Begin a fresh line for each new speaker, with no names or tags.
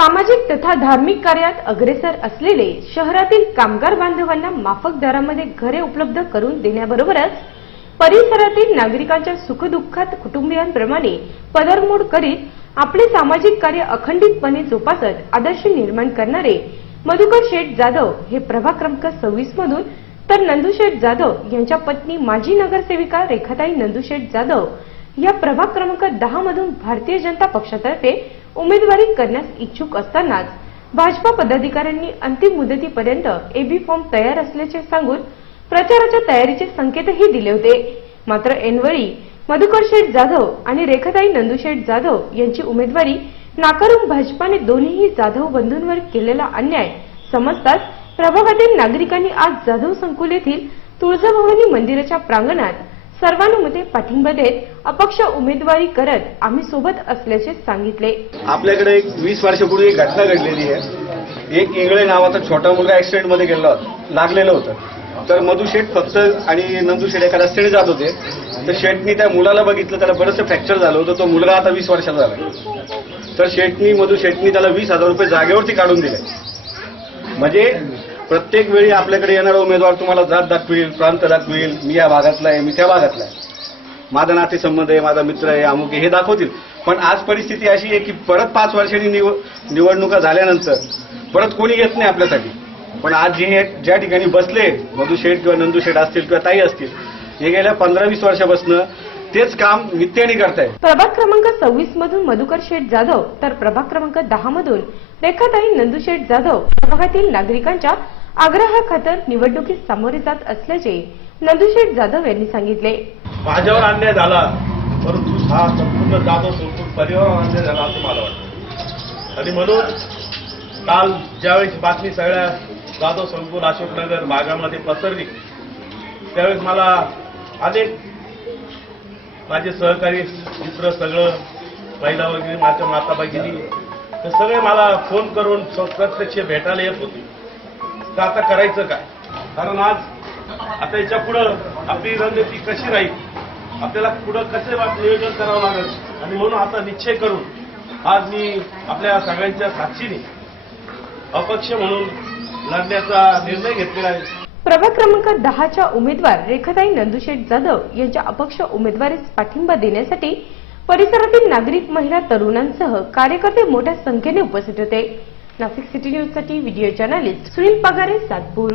सामाजिक तथा धार्मिक कार्यात अग्रेसर असलेले शहरातील कामगार बांधवांना माफक दरामध्ये घरे उपलब्ध करून देण्याबरोबरच परिसरातील नागरिकांच्या सुखदुःखात कुटुंबियांप्रमाणे पदरमोड करीत आपले सामाजिक कार्य अखंडितपणे जोपासत आदर्श निर्माण करणारे मधुकर शेठ जाधव हे प्रभाग क्रमांक सव्वीस मधून तर नंदुशेठ जाधव यांच्या पत्नी माजी नगरसेविका रेखाताई नंदुशेठ जाधव या प्रभाग क्रमांक दहा मधून भारतीय जनता पक्षातर्फे उमेदवारी करण्यास इच्छुक असतानाच भाजपा पदाधिकाऱ्यांनी अंतिम मुदतीपर्यंत एबी फॉर्म तयार असल्याचे सांगून प्रचाराच्या तयारीचे संकेतही दिले होते. मात्र ऐनवेळी मधुकर शेठ जाधव आणि रेखाताई नंदुशेठ जाधव यांची उमेदवारी नाकारून भाजपाने दोन्ही जाधव बंधूंवर केलेला अन्याय समजताच प्रभागातील नागरिकांनी आज जाधव संकुल येथील तुळजाभवानी मंदिराच्या प्रांगणात सर्वानुमते पाठिंबा देत अपक्ष उमेदवारी करत आम्ही सोबत असल्याचे सांगितले.
आपल्याकडे एक वीस वर्षापूर्वी एक घटना घडलेली आहे. एक इंगळे नावाचा छोटा मुलगा ऍक्सिडेंटमध्ये गेला लागलेलं होतं. तर मधु शेठ फक्त आणि नंदू शेठ एका रस्त्याने जात होते. तर शेठनी त्या मुलाला बघितलं त्याला बरंचसं फ्रॅक्चर झालं होतं. तो मुलगा आता वीस वर्षाचा झाला. तर शेठनी मधु शेठनी त्याला वीस हजार रुपये जागेवरती काढून दिले. म्हणजे प्रत्येक वेळी आपल्याकडे येणारा उमेदवार तुम्हाला जात दाखवील प्रांत दाखवील. मी या भागातला आहे मी त्या भागातला आहे. माझा नातेसंबंध आहे माझा मित्र आहे अमुक आहे हे दाखवतील. पण आज परिस्थिती अशी आहे की परत पाच वर्षांनी निव निवडणुका झाल्यानंतर परत कोणी येत नाही आपल्यासाठी. पण आज जे ज्या ठिकाणी बसले मधू शेठ किंवा नंदू शेठ असतील किंवा ताई असतील हे गेल्या पंधरा वीस वर्षापासून तेच काम नित्याने करताय
प्रभाग क्रमांक सव्वीस मधून मधुकर शेठ जाधव तर प्रभाग क्रमांक दहा मधून रेखाताई नंदुशेठ जाधव प्रभागातील नागरिकांच्या आग्रहाखातर निवडणुकीत सामोरे जात असल्याचे नंदुशेठ जाधव यांनी सांगितले.
माझ्यावर अन्याय झाला. परंतु हा संपूर्ण जाधव संपूर्ण परिवारावर अन्याय झाला असं मला वाटतं. आणि म्हणून काल ज्यावेळेस बातमी सगळ्या जाधव संकुल अशोकनगर भागामध्ये पसरली त्यावेळेस मला अनेक माझे सहकारी मित्र सगळं महिला वगैरे माझ्या माता भगिनी ते सगळे मला फोन करून प्रत्यक्ष भेटायला येत होते. तर आता करायचं काय? कारण आज आता याच्या पुढं आपली रणनीती कशी राहील? आपल्याला पुढं कसे नियोजन करावं लागेल? आणि म्हणून आता निश्चय करून आज मी आपल्या सगळ्यांच्या साक्षीने अपक्ष म्हणून लढण्याचा निर्णय घेतलेला आहे.
प्रभाग क्रमांक दहाच्या उमेदवार रेखाताई नंदुशेठ जाधव यांच्या अपक्ष उमेदवारीस पाठिंबा देण्यासाठी परिसरातील नागरिक महिला तरुणांसह कार्यकर्ते मोठ्या संख्येने उपस्थित होते. नाशिक सिटी न्यूजसाठी व्हिडिओ जर्नलिस्ट सुनील पगारे सातपूर.